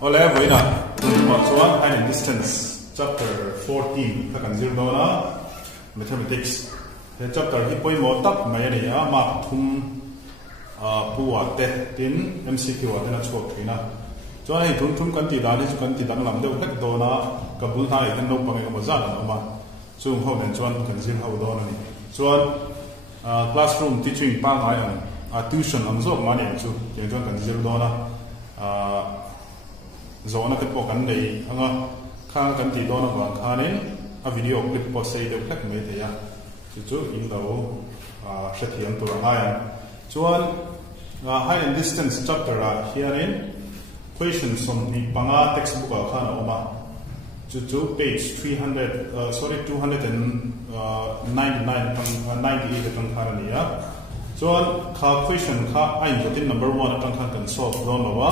Ole voina chuan height and distance chapter 14 ka kan zir dona mathematics he chapter hi poimo tak mai ani a ma thum puwa te tin MCQ wa na chok thina chuan hi thum kan ti dani chu kan ti dang lam deuh hlek dona ka bul hai kan no pangai ka mazan an ma chung ho nen chuan kan zir ho dona ni chuan classroom teaching pa ngai an tuition am zok mani chu yang chuan kan zir dona zona ke po kan nei anga khang kan ti dona wang khanin a video clip po sei de khak me te ya chu in lo shathiam tu rangai chuan high and distance chapter herein questions from the panga textbook khana oma chu page 299 98 khana ni ya chuan kha question kha ain jotin number 1 kan solve don wa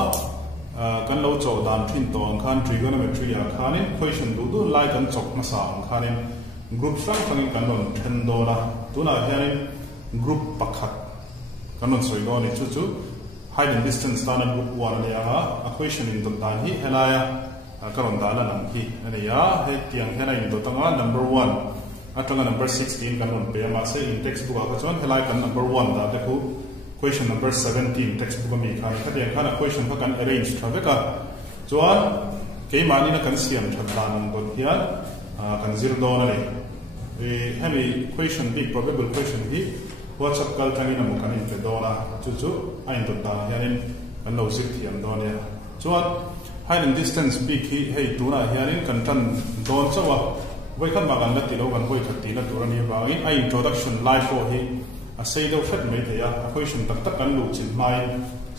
kan lo chaw dan thin to ang khan trigonometry a khanin question du like kan chok na sa ang khanin group sang phangin kan non then do na tuna hianin group pakhat kan non soi do ni chu height and distance tan group 1 le a question in don dan hi helaya karon dala nam hi ani ya he tiang hena in do tanga number 1 atanga number 16 kan non pe ma se in textbook a chon helai kan number 1 da te khu question number 17 textbook mi khan khade khana question ka kan arrange thaveka chuan ke mani na kan siam thadan don hian kan zir don ani hemi question big probable question hi whatsapp kal tangi na mukan in dona chu ain to ta hianin kan lo zir thiam don ya chuan height and distance big hi hei tuna hianin kan tan don chawa voi khan ma kan la tilo kan voi khati la turani ba ai introduction live for hi a sei do fat me te ya a question tak tak kan lu chin mai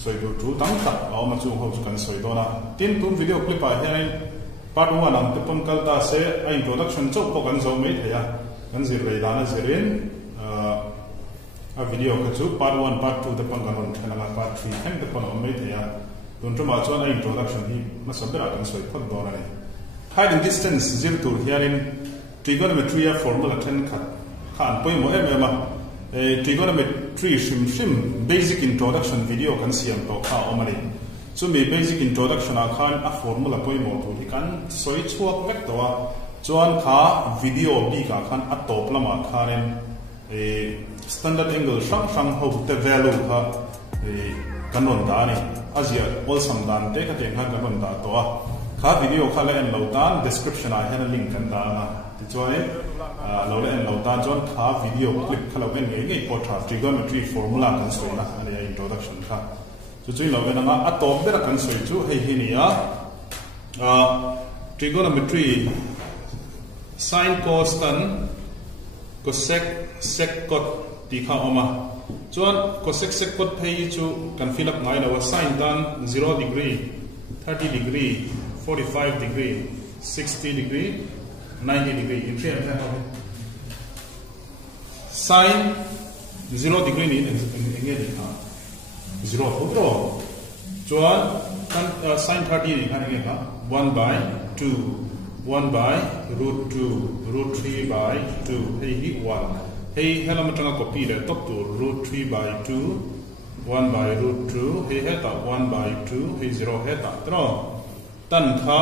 soi do tu tang tak aw ma chu ho kan soi do na tin tum video clip a hian part 1 am te pon kal ta se a introduction chok po kan zo me te ya kan zir rei dana zirin a video ka chu part 1 part 2 te pon kan on thana part 3 hem te pon on me te ya don tu ma chuan a introduction hi ma sabera kan soi phot do na ni height and distance zir tur hian trigonometry formula 10 khan poi mo em trigonometry shim basic introduction video kan siam to kha omani so me basic introduction a khan a formula poi mo to kan soi chuak vek to wa chuan kha video bi ka khan a top lama khanen standard angle sang ho the value kha kanon da ni azia all sam dan te ka te kanon da to kha video kha la en lo dan description a hen link kan da ma ti chuan lo le en lo dan chuan kha video clip kha lo en nge portra trigonometry formula kan soi na ani introduction kha chu lo en na a top bera kan soi chu hei hi ni ya trigonometry sin cos tan cosec sec cot ti kha oma chuan cosec sec cot phei chu kan fill up ngai lo sin tan 0 degree 30 degree 45 degree 60 degree 90 degree in three sin 0 degree ni engage ni 0 photo chuan kan sin 30 ni kan nge ka 1 by 2 1 by root 2 root 3 by 2 hey hi 1 hey hela matanga copy le top to root 3 by 2 1 by root 2 hey heta 1 by 2 hey 0 heta tro tan kha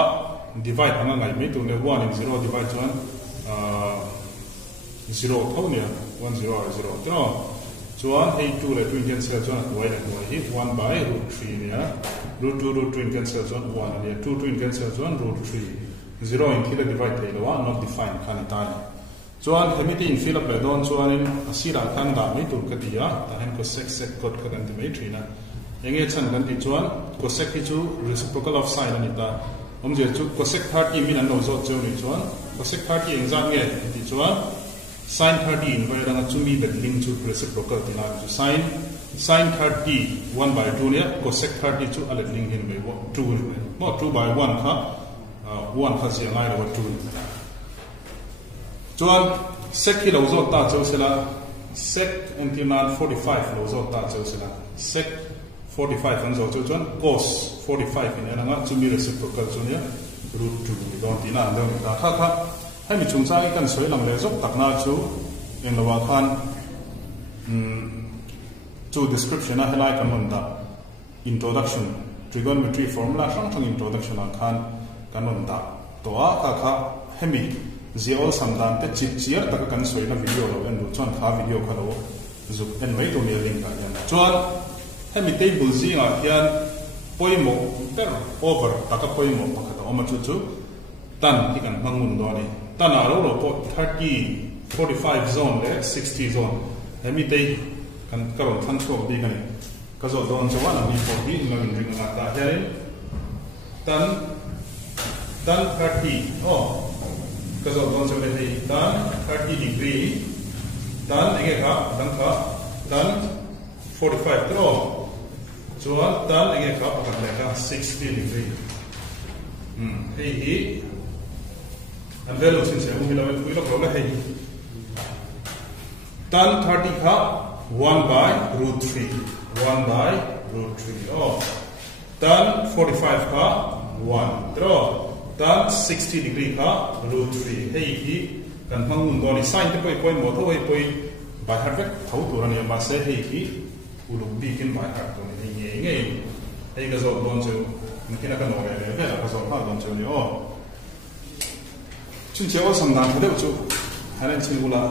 divide anga ngai me tu le 1 and 0 divide chuan 0 thau ne 1 0 0 tro chuan hey 2 le 2 cancel chuan y le hi 1 by root 3 ne root 2 root 2 cancel chuan 1 ne 2 2 cancel chuan root 3 0 in thila divide thei lo not define khan ta ni chuan hemiti in fill up le don chuan in asira khan da me tu ka tia ta hen ko sec sec cot ka kan ti me thina enge chan kan ti chuan cosec hi chu reciprocal of sin ani ta omje chu cosec 30 min an no zo chu ni chuan cosec 30 exam nge ti chuan sin 30 in vai ranga chu mi bet link chu reciprocal ti la chu sin 30 1 by 2 ne cosec 30 chu alet link hin me 2 mo 2 by 1 kha 1 kha zi ngai lo 2 chuan sec hi lo zo ta chu sela sec antinan 45 lo zo ta chu sela sec 45 an zo chu chuan cos 45 in enanga chu mi reciprocal chu ne root 2 don ti na lo ta kha hai mi chung chang kan soi lam le zok takna chu en lawa khan chu description a helai kan mon da introduction trigonometry formula sang sang introduction ang khan kanon da to a kha hemi zero samdan te chip chiar tak kan soina video lo en ru chon kha video kha lo zuk en mai to ni link ka yan chon hemi table zinga hian poimo per over taka poimo pakata oma chu chu tan ti kan mangun do ni tan a lo po 30 45 zone le 60 zone hemi te kan karon than chok di kan ka zo don chawa na ni po di ngin ring na ta hian tan 30 ka zo don chawa ni tan 30 degree tan enge kha dang kha tan 45 tro chuan tan enge kha pakat le kha 60 degree hei hi an velo sin se umi lawe pui lok lo la hei tan 30 kha 1 by root 3 tan 45 kha 1 tro tan 60 degree kha root 3 hei hi kan mangun do ni sin te poi mo tho hei poi by heart vek thau tur ani ma se hei hi uluk bi kin by heart to ni nge hei ga zo don chu ni kina kan ore le ga zo ha don chu ni chin che wa sam dan de chu hanan chin ula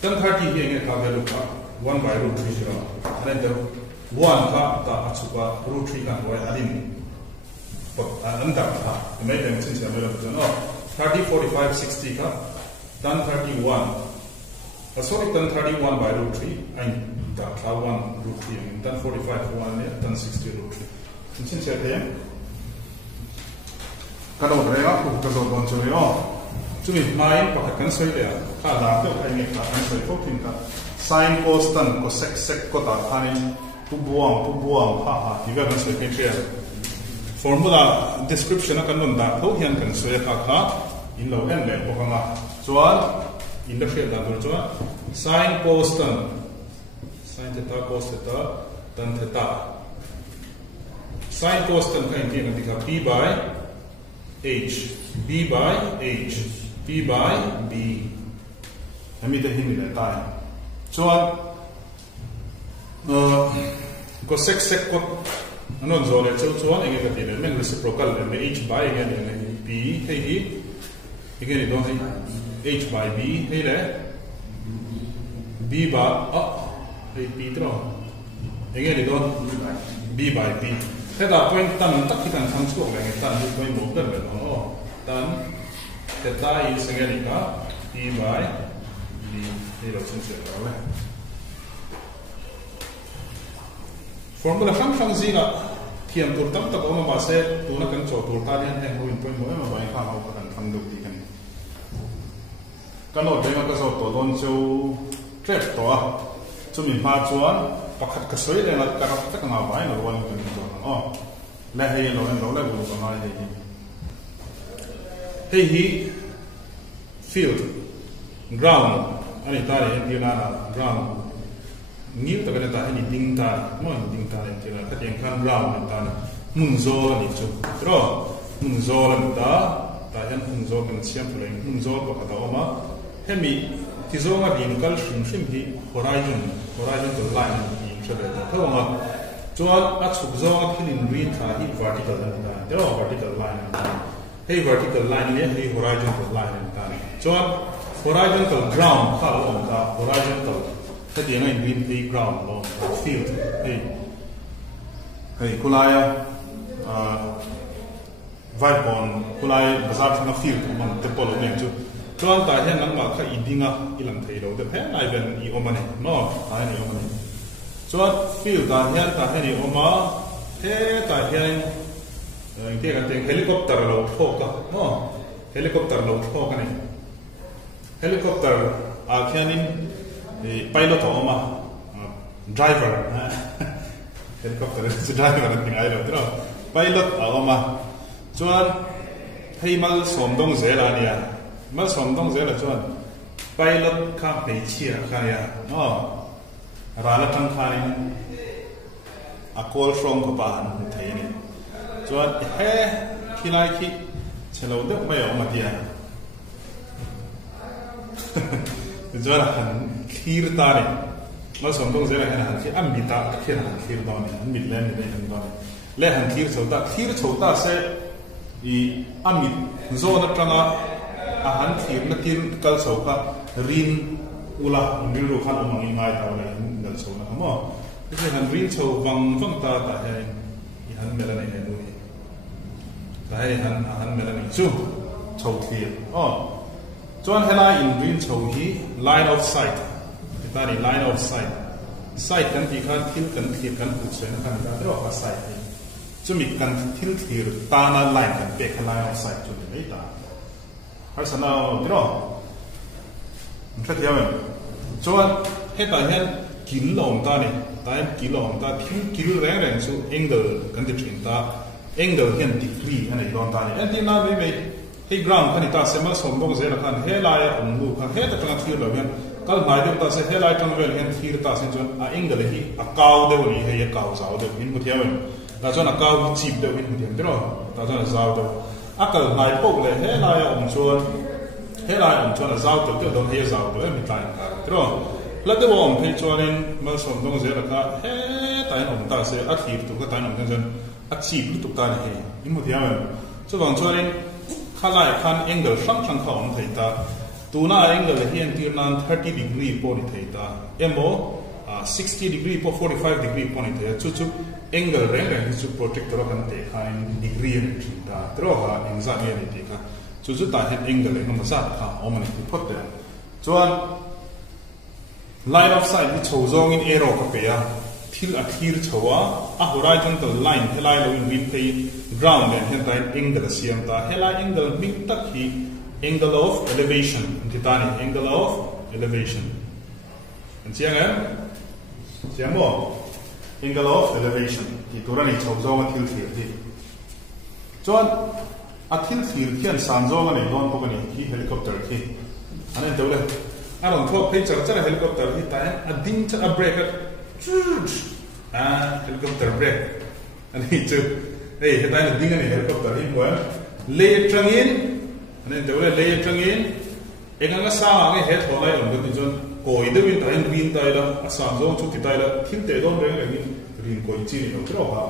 tan 30 hi nge kha value kha 1 by root 3 zero hanan de 1 kha ta achupa root 3 kan wa adin but anda kha mai den chin che value chu 30 45 60 kha tan 31 sorry tan 31 by root 3 and da kha 1 root 3 and tan 45 1 and tan 60 root 3 chin che the ka do re ga ku ka zo don chu yo chu mi mai pa ka kan soi le ka da to ai ni ka kan soi ko tin ka sin cos tan ko sec ko ta thani pu buang ha ti ga kan soi ke che formula description kan non da tho hian kan soi kha in lo en le ko nga chuan in the field da chuan sin cos tan sin theta cos theta tan theta sin cos tan ka in ti ka p by h b by h p by b hemi te hin le ta chuan ko sec ko anon zo le chuan enge ka ti le men reciprocal le h by again le b hei hi again do hai h by b hei le b by hei p tro again do b by p theta point tan tak ki tan thang chu le tan ni point mo per le no tan theta is again ka p by b hei lo chen che le formula khang zinga thiam tur tam tak oma ma se tu na kan chaw tur ta lian hen ho in point mo ma bai kha ho kan thang du ti kan kan lo de ma ka so to don chu trap to a chu min ma chuan pakhat ka soi le na ka rak tak na bai no wan kan to no la hei lo le bu ko ma hei hi field ground ani ta le ni na ground new ta kan ta ni ding ta mo ding ta le ti na ka tiang kan ground ta na mun zo ni chu tro mun zo lan ta hian mun zo kan siam phle mun zo ko ta oma hemi ti zo ma din kal shim hi horizon to line ni chale ta ko ma chuan a chuk zo a khin in ri tha hi vertical ta tro vertical line hey vertical line ne hi horizontal line ta chuan horizontal ground kha lo ta horizontal ta ti ngai green the ground lo field hey kulaya vibe on kulaya bazar thang field man te polo ne chu chuan ta hian nang ma kha idinga ilang thei lo de phe lai ben I omane no ai ni omane chuan field ta hian ni oma he ta hian ke ka te helicopter lo thoka no helicopter lo thoka ne helicopter a hianin pilot oma driver helicopter is driver ni ai lo tro pilot a oma chuan hei mal som dong zela nia mal som dong zela chuan pilot kha pei chia kha ya no rala tang kha ni a call from ko pan thei ni chuan he khilai khi chelo de mai oma tia chuan han khir ta ni mal som dong zela han khi am bi ta khi han khir do ni an mi len ni han do ni le han thir chota se I amit zona tanga a han thir na tin kal chauka rin ula rinru khan amangi ngai ta wala dal chona mo ise han rin chau wang ta he I han melani he nu ta he han melani chu chau thir chuan hela in rin chau hi line of sight itani line of sight kan ti khan thil kan thir kan pu chen kan ta ro ka sight chumi kan thil thir tana line kan pe line of sight chu nei ta har sana dro mthatiamen chuan heta hian kil lom ta ni ta kil lom ta thil kil reng chu angle kan ti thin ta angle hian degree ani don ta ni anti na me he ground kan ta sema som dong zela kan he la ya lu kha he ta tang thir lo hian kal mai de ta se he lai tang vel hian thir ta sin chuan a angle hi a kaw de ni he ya kaw zau de in muthiamen ta chuan a kaw hi chip de in muthiam dro ta chuan zau de akal mai pok le he la ya chuan a zau de don he zau de mi tai ka dro la de wom he chuan in mal som dong zela ka he tai om ta se a thir tu ka tai om chuan a chip lu tu ta ni he in muthiamen chuan chuan in khalai khan angle sang kha om thei ta tuna angle hian tirnan 30 degree po ni thei ta emo 60 degree po 45 degree po ni thei chu angle reng chu protector kan te khain degree ni thinda tro ha inza ni ti kha chu ta hian angle no sa kha om ni phot te chuan line of sight ni chozong in arrow ka pe ya thil a thir chowa a horizontal line helai lo in win pay ground and hen tain angle siam ta helai angle mi tak hi angle of elevation titani angle of elevation and siamo angle of elevation ti turani chawzong a thil thir ti chuan a thil thir khian sanzong ani don pokani hi helicopter thi anen tole aron thok phei char helicopter hi ta a ding cha a break helicopter brake and he too hey hetai na ding ani helicopter hi mo le trangin and the le trangin enganga sa nge he tholai on the jon koi de win tain win tai la asam zo chu ti tai la thil te don reng reng rin koi chi ni tro ha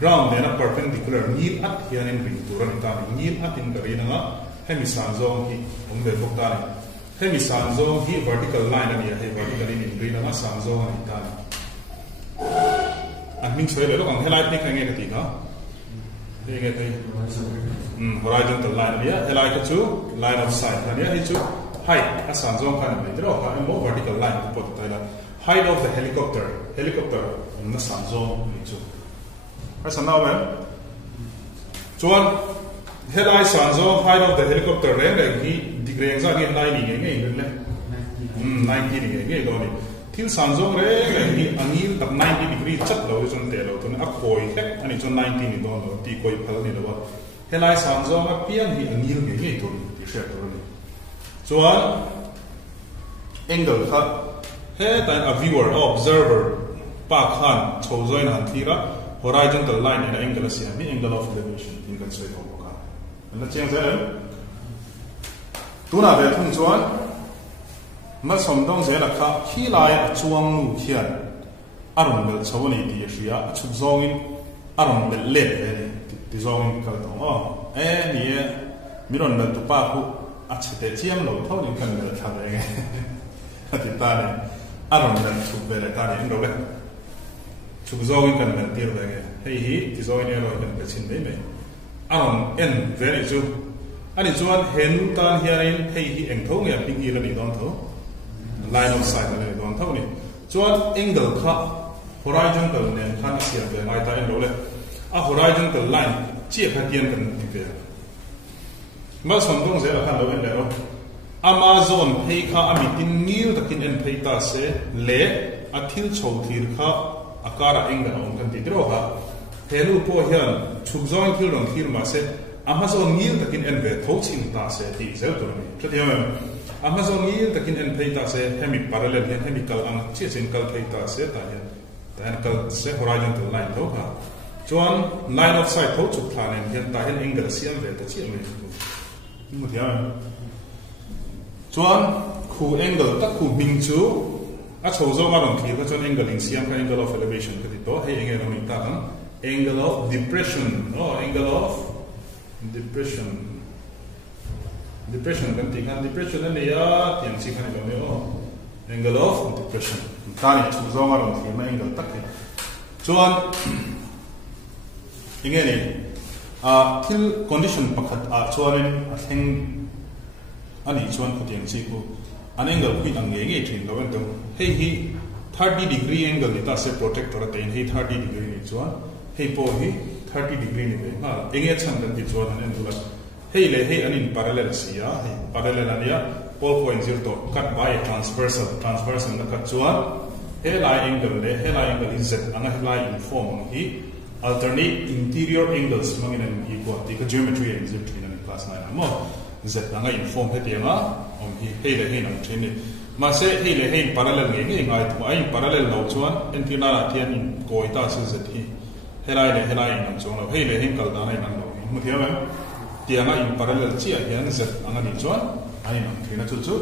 ground then a perpendicular nil at hian in rin turan ta nil at in ka rin nga hemi san zo hi om be bok ta ni hemi san zo hi vertical line ani he vertical in rin nga san zo ani ta mình chơi được còn headlight này cái gì đó thì cái horizontal line này headlight cái chú line of sight này cái chú height cái sản xuất cái này đó cái một vertical line của bộ tay là height of the helicopter nó sản xuất này chú cái sản nào vậy chuan headlight sản xuất height of the helicopter này là cái degree ra cái line này cái này 90 này cái đó này thil sanjong re ni angil tak 90 degree chat lo chon te lo tun a khoi hek ani chon 90 ni don lo ti koi phal ni lo helai sanjong a pian hi angil nge nge tun ti share to ni chuan angle kha he tan a viewer observer pa khan chojoin han thira horizontal line in angle si ni angle of elevation in kan sei ko ka na cheng zai tuna ve thung chuan ma som dong zela kha khi lai chuang nu khian aron bel chawani ti ria chuk zong in aron bel le ti zong kal dong ni miron bel tu pa khu a chete chiam lo thau ni kan bel tha de nge ati ta ne aron bel chuk bel ta ni ndo le chuk zong in kan bel tir de nge hei hi ti zong ni ro den chin de me aron en very ju ani chuan hen tan hiarin hei hi eng thong ya ping hi la ni don tho line of sight này don thau ni chuan angle kha horizontal nen khan siam ve mai ta en lo le a horizontal line chi kha tian kan ti ve ma som dong ze la khan lo en le ro amazon pei kha ami tin nil takin en pei ta se le a thil chho thir kha akara angle on kan ti dro ha helu po hian chuk zong thil rong thir ma se amazon nil takin en ve tho chin ta se ti zel to ni thatiam Amazon nil takin en pei ta se hemi parallel hian hemi kal ang chi chin kal pei ta se ta hian ta kal se horizontal line tho ka chuan line of sight tho chuk thlan en hian ta hian angle siam ve ta chi mai mu thia chuan khu angle ta khu ming chu a chho zo ma rong thi ka chuan angle in siam ka angle of elevation ka ti to hei angle ni ta kan angle of depression. Oh, angle of depression. Depression kan tinggal depression ni ya tiang sih kan itu angle of depression. Tadi tu zaman orang tiang angle tak ni. Cuan ini ni til condition pakat cuan ni heng ani cuan ku tiang sih ku an angle ku ang nge thin lo kan tu hei 30 degree angle ni ta se protector atain hei 30 degree ni cuan hei po hi 30 degree ni be ha enge chang dan ti chuan an endula hei le hei anin parallel sia hei parallel ania pole point zero to cut by a transversal na cut chuan hei line angle le hei line angle is z anga hei line inform hi alternate interior angles mangin an equal ti ka geometry and geometry na class 9 mo z anga inform he tianga hi hei le hei nang thini ma se hei le hei parallel nge ngai tu ai parallel lo chuan antina la tian in koita se z hi helai le helai nang chong lo hei le heng kal da nai nang lo mu thia ma tianga in parallel chi a hian z anga ni chuan ai nang thina chu chu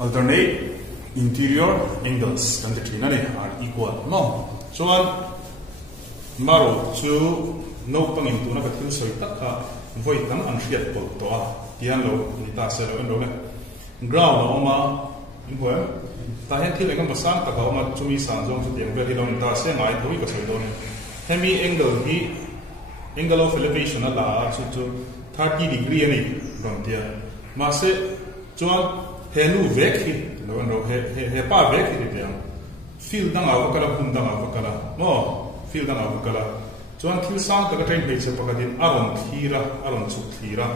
alternate interior angles kan the thina ne are equal no chuan maro chu no pangin tu na ka thil soi tak kha voi tam an hriat pol to a tian lo ni ta se lo en lo le ground lo ma in ho ta hen thil ekam pasang ta ka ma chumi san jong chu tiang ve hi lo ta se ngai thoi ka sei do ne hemi angle hi angle of elevation ala chu 30 degree ani ron tia ma se chuan helu vek hi lo ro he pa vek hi tia feel dang a kala hum dang a kala mo feel dang a kala chuan thil sang ta ka train page pa ka din aron chuk thira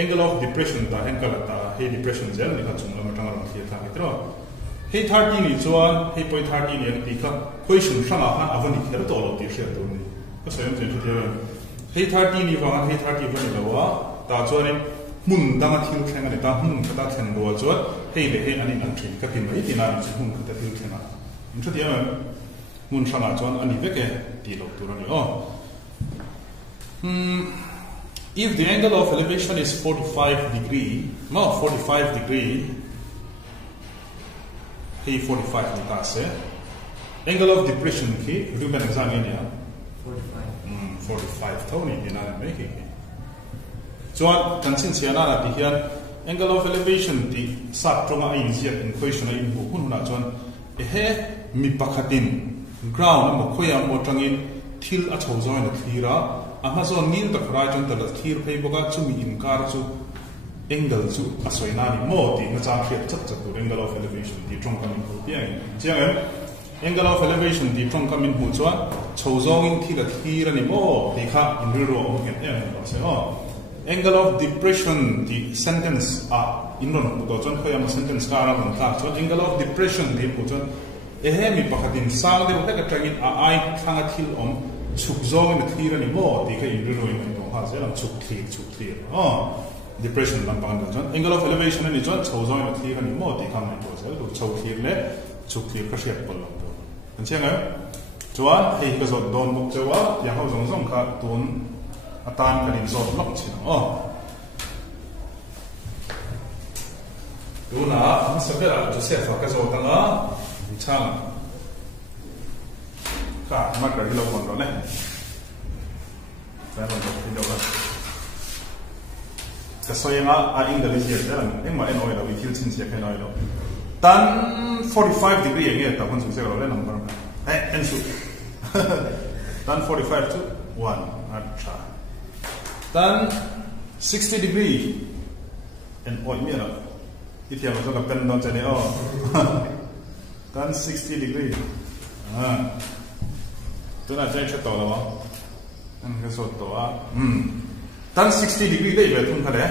angle of depression ta hen kala ta he depression zel ni ka chung la ma tang aron thia tha mitro he 30 ni chuan he point 30 ni an ti kha question sang a han avani kher to lo ti share to ni ko sayam chen thia he 30 ni wa he 30 vani lo wa ta chuan mun dang a thil theng ani ta mun ka ta theng do chuan he le he ani nan thin ka tin mai ti na chu mun ka ta thil thena in thia mun sang a chuan ani veke ti lo tu ni if the angle of elevation is 45 degree, no 45 degree, hey 45 ni ta se, angle of depression ki, do ban exam in ya, 45 tau ni na me ki. So kan sin sia na ti hian angle of elevation ti sap tronga ai zia in question ai bu hun na chuan he mi pakhatin ground mo khoya mo tangin thil a chho zo na thira Amazon nil ta khrai chon ta thir phei boka chumi in kar chu angle chu asoina ni mo ti na cha khret chat chat angle of elevation ti trong kam in piang chiang angle of elevation ti trong kam in hu chuan chho zong in thira ni mo ti kha in ro ro ngen em se angle of depression ti sentence in ron to chon khoya ma sentence ka ra man ta chon angle of depression ti hu chuan mi pakhatin sang de ta ka tangin ai thanga thil chuk zong in thira ni mo ti ka in ro in to ha se lam chuk thir depression lam pang da angle of elevation ni chon chho zong in thira ni mo ti kam ni to se lo chho thir le chuk thir ka hriat pol lo an chang a chuan hei ka zot don muk chewa ya ho zong kha tun atan ka in zot lok chin tuna sabera joseph ka zot anga chang ka ma ka hilo kon ro ne ta ron ko hilo ba ka soyanga a english ye da en ma en oi da wi feel sin sia kai noi lo tan 45 degree ye ta kon su se ro le number en su tan 45 to 1 acha tan 60 degree en oi mi na itiam so ka pen don chane tan 60 degree tuna chen che to lo an ke so to tan 60 degree dei be tum khale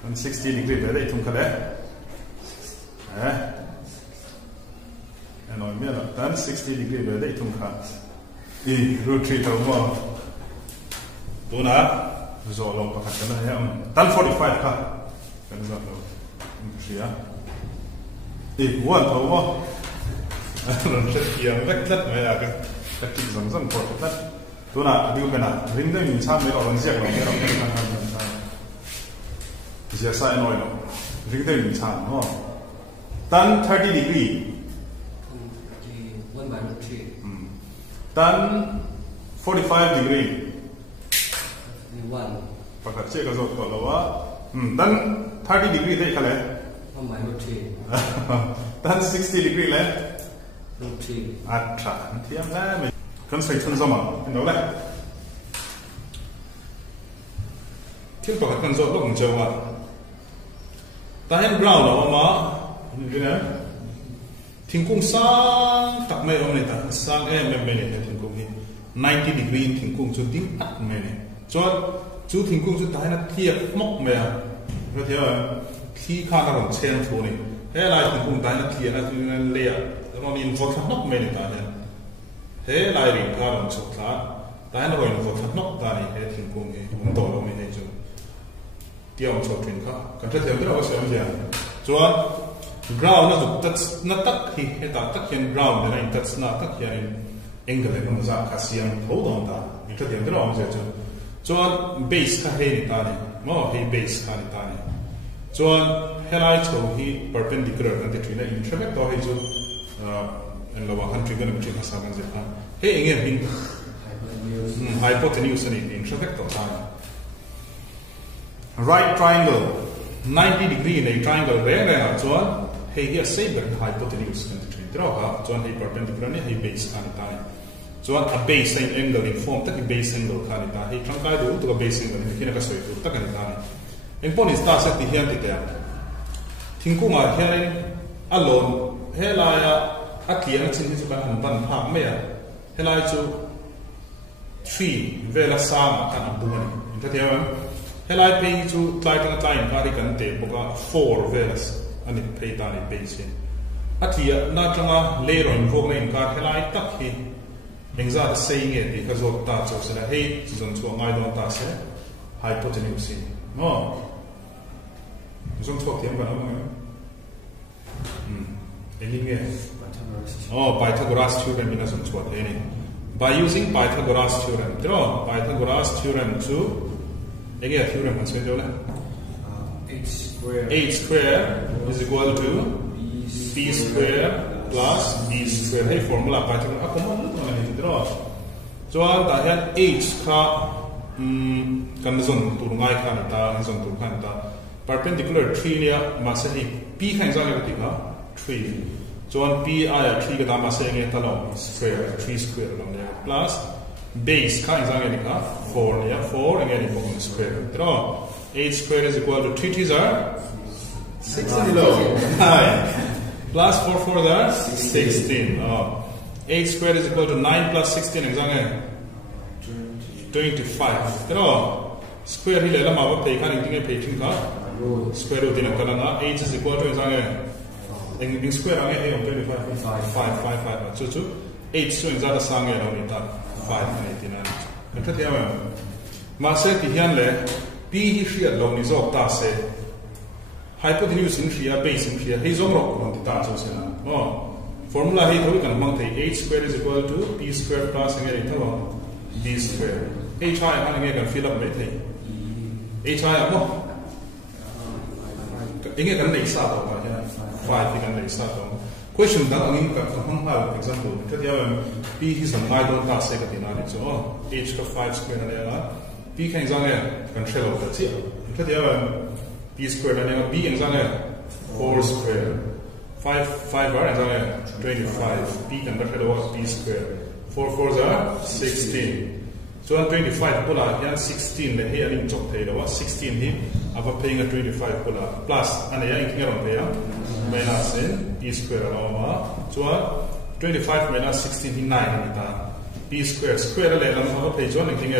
tan 60 degree be dei tum khale and on me tan 60 degree be dei tum kha root 3 to mo tuna zo lo pa kha na ya tan 45 kha kan zo lo sia one to mo ron set kiang vek tat me ya ka tik zam ko tat tuna abiu kana rim de min cham me ron siak lo me ron kan sia sai noi lo rim de min cham tan 30 degree 1 by tan 45 degree 1 pakat che ka zot ko lawa tan 30 degree dei khale tan 60 degree le atra thiam la me kan sai thun zama no la thil pakat kan zot lok jawa tahen brown lawa ma ni thingkung sang tak mai om ni ta sang me ni thingkung ni 90 degree thingkung chu ding at me ni cho chu thingkung chu tai na thiak mok me a ro thia thi kha ka ron chen thu ni he lai thingkung tai na thia na le a ron in vot nok me ni ta he lai rin kha ron chu kha tai na ron vot nok ta ni he thingkung ni om to lo me ni chu tiam cho trin kha kan thia thia ro se am ja cho ground na touch na tak hi he ta tak hian ground na in touch na tak hian angle na za kha siam hold on ta ni thia thia ro am ja chu chuan base kha he ni ta ni mo he base kha ni ta ni chuan helai cho hi perpendicular kan te thina introvert to he chu en lo 100 kan mi thina sa kan je ha he enge hin hypotenuse ni introvert to ta right triangle 90 degree in a triangle re ha chuan he hi saber hypotenuse kan te thina draw ha chuan he perpendicular ni he base kha ni ta ni chuan a base and angle in form tak base angle kha ni ta he tangkai du to base angle ni kina ka soi tu tak ni ta ni en pon is ta sa ti hian ti te thingkung a hian alon helaya a thiang chin hi chu ban pha me a helai chu 3 vela sam kan bu ni ta te helai pe chu tlai ka ri kan te boka 4 velas ani pe ta ni base a thia na tanga le ron vok nei ka helai tak hi engza the saying it because of that so that hey zon chu ngai don ta se hypotenuse no zon chu tiam ba no elinge Pythagoras theorem in zon chu any by using Pythagoras theorem draw Pythagoras theorem to again theorem has been done h square is equal to b square plus b square hey formula Pythagoras common draw chuan ta hian h kha kan zon tur ngai kha ni ta zon tur kha ni ta perpendicular 3 nia ma se hi p kha zang le ti kha 3 chuan p a 3 ka ta ma se nge ta lo square 3 square lo ne plus base kha zang le kha 4 nia 4 again in square draw h square is equal to 3 threes are 16 lo plus 4 4 are 16 8 square is equal to 9 plus 16 example 25 pero square hi lela ma ba pe kha ning pe thin kha square root in kala na h is equal to example in square anga he 25 5 chu 8 so example sang ya ni ta 5 ni tin na kan tha ya ma se ti hian le p hi shia lo ni zok ta se hypotenuse in shia base in shia he zong ro ko ti ta chu se na formula hi thoi kan mang thei h square is equal to p square plus nge ri thawa b square h I han nge kan fill up me thei h I mo nge kan nei sa to ba ya 5 kan nei sa to question da angin ka hang ha example ka dia p hi sam ngai don ta se ka ti na ni cho h ka 5 square na la p kan zang ya kan shell of the chi ka dia p square na b ang zang ya 4 square 5 bar and 25 p can be hello p square 4 4s are 16 so 25 pula yan 16 le here in chok thei lo 16 hi ava paying a 25 pula plus and ya in ngaron pe ya minus p square lo ma so 25 minus 16 hi 9 ni ta p square square le lam ava pay jo ning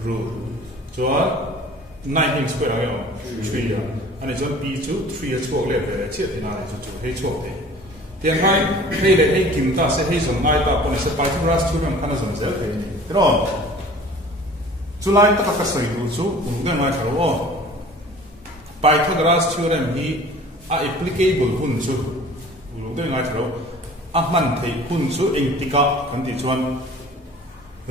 root so 9 square ya 3 ya and it's on b to 3 h walk le pe che ti na le chu h walk te tian hai he le he kim ta se he zon mai ta pon se Pythagoras theorem kana zon zel pe ro July ta ka sai du chu ung ngai tharo Pythagoras theorem hi a applicable hun chu ung ngai tharo a man thei hun chu eng tika kan ti chuan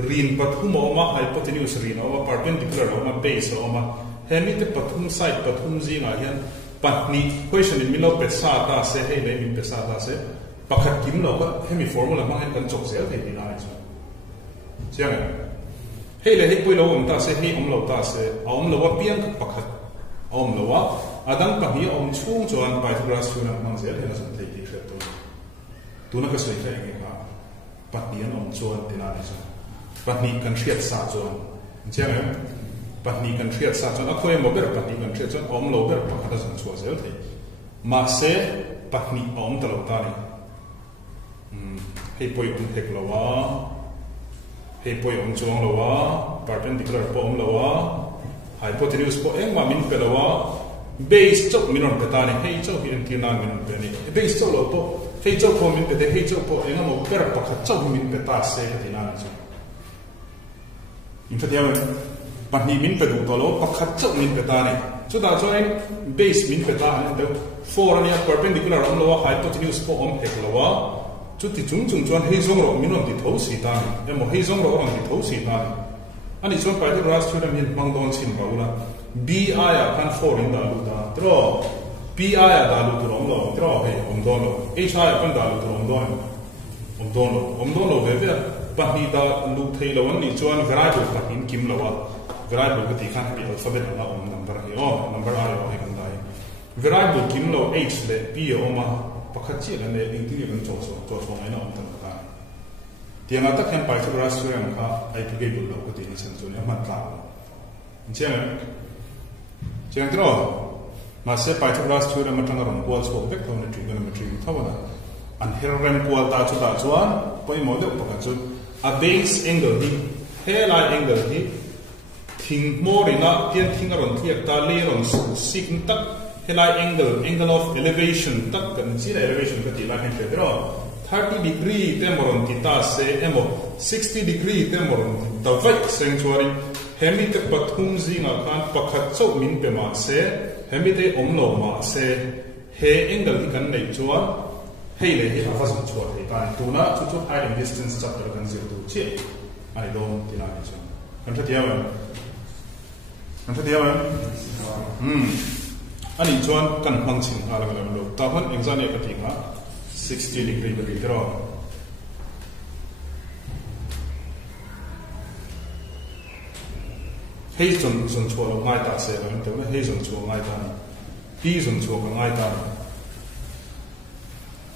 rin pathum ma hypotenuse rin ma perpendicular ma base ma hemite pathum side pathum zinga hian patni question in milo pesa ta se he le min pesa ta se pakhat kim lo ka hemi formula ma kan chok sel thei na chu chiang hei le hei pui lo om ta se hei om lo ta se om lo wa piang pakhat om lo wa adang pa hi om chung chuan Pythagoras theorem mang zel hela san thei ti thret to tuna ka sei thei nge ka pathian om chuan tina ni sa patni kan thiat sa chuan chiang patni kan thiat sa chuan a khoi mo ber patni kan thiat chuan om lo ber pakhat san chua zel thei ma se patni om ta lo ta ni hei poi om hek lo wa hei poi om chuang lo wa perpendicular po om lo wa hypotenuse po engma min pe lo wa base chok minon pe ta ni hei chok hi an tina minon pe ni base chok lo po hei chok po min pe de hei chok po engma mo ber pakhat chok min pe ta se tina ni chu in fact ya patni min pe du to lo pakhat chok min pe ta ni chu da chuan base min pe ta an de 4 ani perpendicular om lo wa hypotenuse po om hek lo wa chu ti chung chuan hei zong ro minon ti tho si ta ni emo hei zong ro ron ti tho si ta ni ani chuan Pythagoras theorem hin mang don chin ba ula bi aya kan 4 in da lu da tro bi aya da lu tu rom lo tro hei om don lo h aya kan da lu tu rom don lo ve ve pa hi da lu thei lo an ni chuan variable ka hin kim lo wa variable ka ti khan bi alphabet na om number hi number aya ho kan dai variable kim lo h le b o ma pakhat chi la ne integral kan cho mai na om tan ka tianga ta khan Pythagoras theorem ka applicable lo ko ti ni san chu ne ma ta chiang tro ma se Pythagoras theorem ma tang ron ko so vek thon ne trigonometry thawna an herrem ko ta chu da chuan poi mo de pakhat chu a base angle hi helai angle hi thing more ina tian thing ron thiak ta le ron sik tak helai angle of elevation tak kan chi elevation ka ti la hen pe dro 30 degree temoron ti ta se emo 60 degree temoron ta vai sanctuary hemi te pathum zinga kan pakhat chau min pe ma se hemi te omlo ma se he angle hi kan nei chuan hei le hi afa san chuan he ta tu na chu height and distance chapter kan zir tu chi ani do ti la ni chuan kan tha tiawan ani chuan kan hmang chin ala la lo ta han exam e ka ti nga 60 degree ka litro hei chon chuan lo ngai ta se ran te na hei chon chuan ngai ta pi chon chuan ngai ta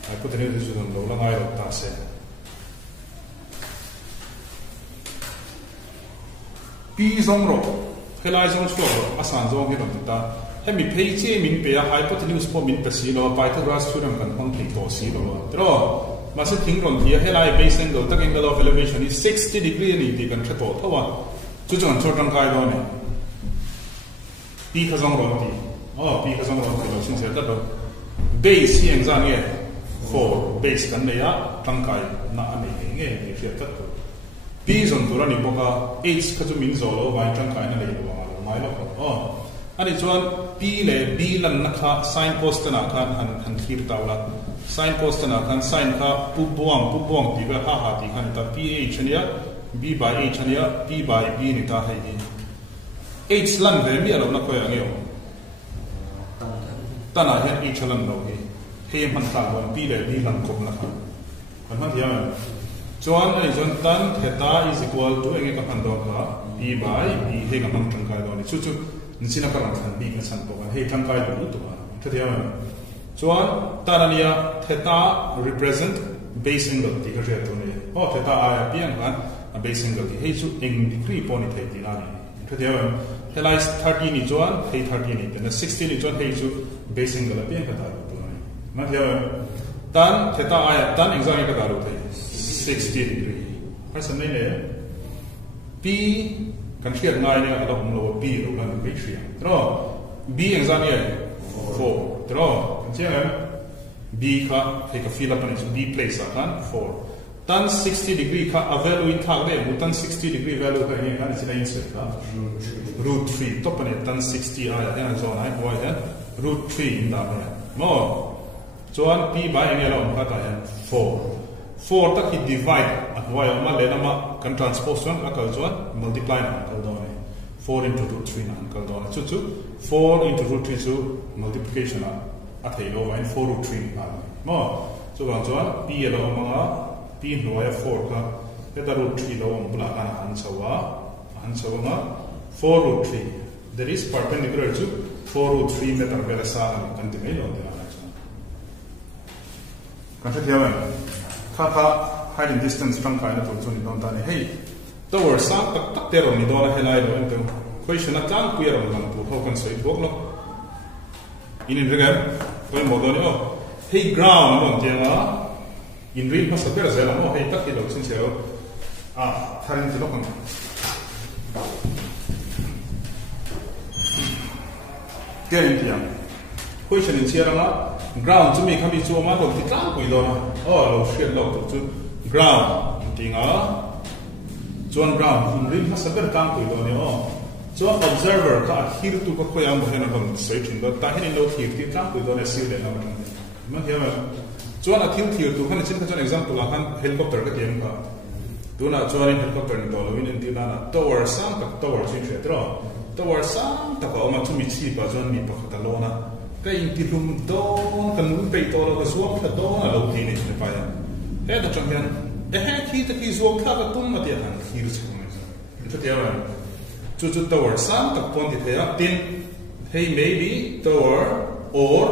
ai put ne de chuan lo la ngai ro ta se pi zong ro helai zong chuan ro asan zong hi ram ta hemi pei che min pe a hypotenuse po min pe si lo Pythagoras theorem kan hong thei to si lo tro ma se thing ron hi helai base angle tak angle of elevation is 60 degree ni ti kan thato thawa chu chon chotang kai lo ne pi kha zong ro ti pi kha zong ro ti lo sin se ta do base hi ang zang ye for base kan ne ya tang kai na ani nge ni fi ta to pi zong tu ra ni bo ka h kha chu min zo lo vai tang kai na le lo mai lo ani chuan p le b lan na kha sin cos ta na khan han thir tawla sin cos ta na khan sin kha pu buang ti ba ha ti khan ta p h ania b by h ania p by b ni ta hai ni h lan ve mi alo na ko ya nge ta na he h lan lo hi he man ta lo p le b lan ko na khan kan ma dia chuan ai chuan tan theta is equal to enge ka phan do ka p by b he ka mang tang kai do ni chu nisina ka kan bi ka san po kan hei thang kai lu tu ka thia ma chuan tarania theta represent base angle ti ka ria to ne theta aya pian kan a base angle ti hei chu eng degree po ni thei ti na ni ka thia ma helai 30 ni chuan hei 30 ni te 60 ni chuan hei chu base angle pian ka ta tu na ma thia ma tan theta aya tan exam ka ta ru thei 60 degree ha san nei ne p kan thiat ngai ne ala hum lo b ro lan be thria tro b exam ye 4 tro kan b kha thei ka fill up an b place kan 4 tan 60 degree kha a value in thak de tan 60 degree value ka ni kan sina insert ka root 3 top ne tan 60 aya dan zone ai boy han root 3 in da ne mo chuan p by enge lo ka ta 4 tak hi divide at why ma le na ma kan transpose chuan a kal chuan multiply na kal do ne 4 into root 3 na kal do ne chu 4 into root 3 chu multiplication a thei lo vain 4 root 3 na mo chu wang chuan p lo ma p no ya 4 ka heta root 3 lo ang pula kana han chawa nga 4 root 3 that is perpendicular to 4 root 3 meter bela sa kan ti mai lo de ana kan sa tiawan kha height and distance from kind of to ni don ta ni hey tower sa tak te ro ni do la helai lo ento question na tang ku yaro lang tu ho kan soi bok lo in regan ko mo do ni hey ground lo tianga in real pas per zela mo hey tak lo sin cheo tharin ti lo kan ke in tiang question in chia la ground chu mi khami chu ma lo ti tang ku do na lo shit lo tu ground tinga chuan ground in real pas per tang ku do ni chuan observer ka hir tu ko khoyam bhena bang sei thin do ta hin lo thir ti tang ku do ne sil de na ma hiam chuan a thil thir tu khan chin ka chuan example a khan helicopter ka tiam ka tuna chuan helicopter ni do lo in ti na tower sam tak tower chin che tro tower sam tak o ma chu mi chi pa chuan mi pa khata lo na ka in ti lum do kan lu pe to lo ka suam ka do na lo ti ni ne pa ya he da chang yan he ki ta ki zuam ka tum ma ti han hir che ma chu ti ya chu tower sam tak pon ti thea tin hey maybe tower or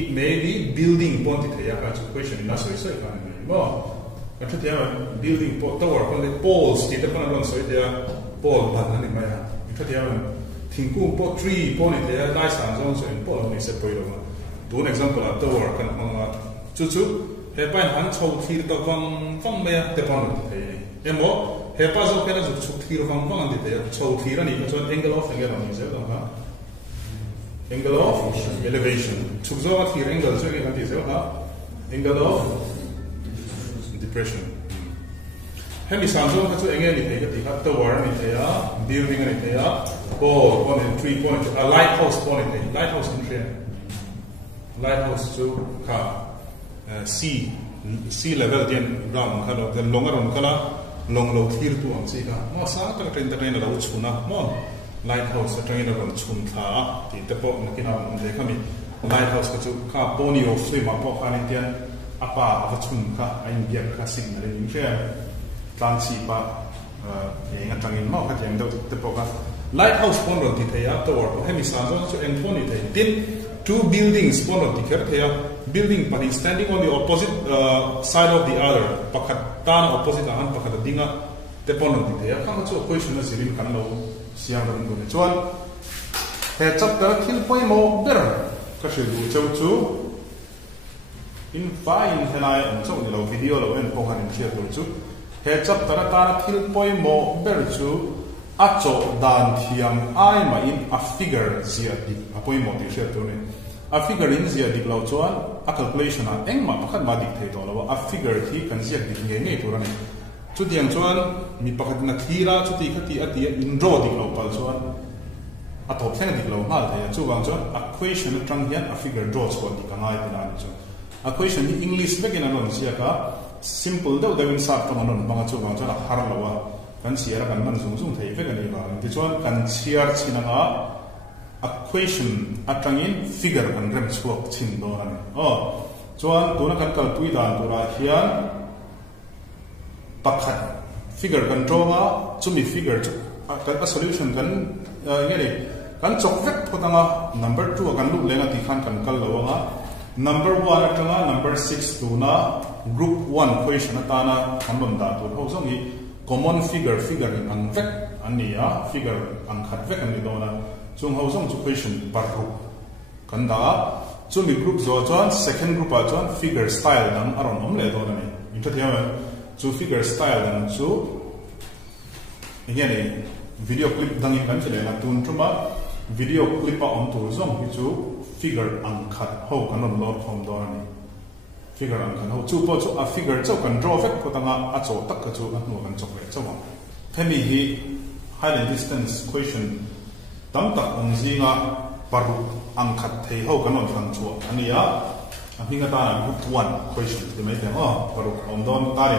it may be building pon ti thea ka chu question in so ka ni mo ka chu ti ya building tower pon the poles ti ta pon so ti ya pole ban na ni ma ya chu ti ya thingku po tree pon ni thea dai san zong so in pole ni se poi lo ma do an example of tower kan ma chu he pan han chou thir to vang me te pon ti thea emo he pa zo kana zu thir vang ti thea chou thir ani ka chuan angle of ni se da ha angle of elevation chu zo wa thir angle so kan ti se ha angle of depression he mi san zo ka chu angle ni thei ka ti ha tower ni thea building ni thea pole on 3 point a lighthouse point lighthouse in train lighthouse chu ka sea level den ground kala the longer on kala long lo thir tu ang chi ka mo sa ta train lo chuna mo lighthouse train lo chun tha ti te po na kina on de khami lighthouse ka chu ka poni of swim ma po khani tian apa ava chun ka ain biak ka signal ni share tang chi pa nga tangin mo ka jeng do te po ka lighthouse pon ro ti thea tower ko hemi sa zo so en pon ni the tin two buildings pon ro ti kher thea building but standing on the opposite side of the other pakhat tan opposite han pakhat dinga te pon ro ti thea khang chu question na sirin kan lo siang ro ni chuan he chapter thil poi mo ber ka shi du chau chu in fine thanai an chau ni lo video lo en pon han in share chu he chapter ta thil poi mo ber chu acho dan thiam ai ma in a figure zia di apoi mo ti share to ne a figure in zia di lo chuan a calculation a eng ma pakhat ma dik thei to lo a figure thi kan zia dik nge nge to rani chu diang chuan mi pakhat na thira chu ti khati ati in draw dik lo pal chuan a top theng dik lo mal thei chu wang chuan equation tang hian a figure draw chuan dik angai ti na ni chu equation ni english begin anon sia ka simple do da win sa to anon banga chu wang chuan a har lo wa kan siara kan man zung zung thei ve kan ni ba ti chuan kan chiar chinanga equation atangin figure kan rem chuak chin do ran chuan tuna kan kal pui dan tura hian pakhat figure kan draw chumi figure chu a solution kan ngeli kan chok vek photanga number 2 kan lu lena ti khan kan kal lawanga number 1 atanga number 6 tuna group 1 question atana kanlon da tu ho zongi common figure in ang vek ania figure ang khat vek ani dona chung ho zong chu question par group kan da chumi group zo chuan second group a chuan figure style dang aron om le dona ni into thiam chu figure style dang chu engene video clip dang in kan chele na tun tuma video clip a on tu zong hi chu figure ang khat ho kan on load from dona ni figure ang kan ho chu po chu a figure chu kan draw vek potanga a chaw tak ka chu a nu kan chok le chawang themi hi height and distance question tam tak ong zinga paru ang khat thei ho kan on thang chu ania a hinga ta na group 1 question de mai te paru on don ta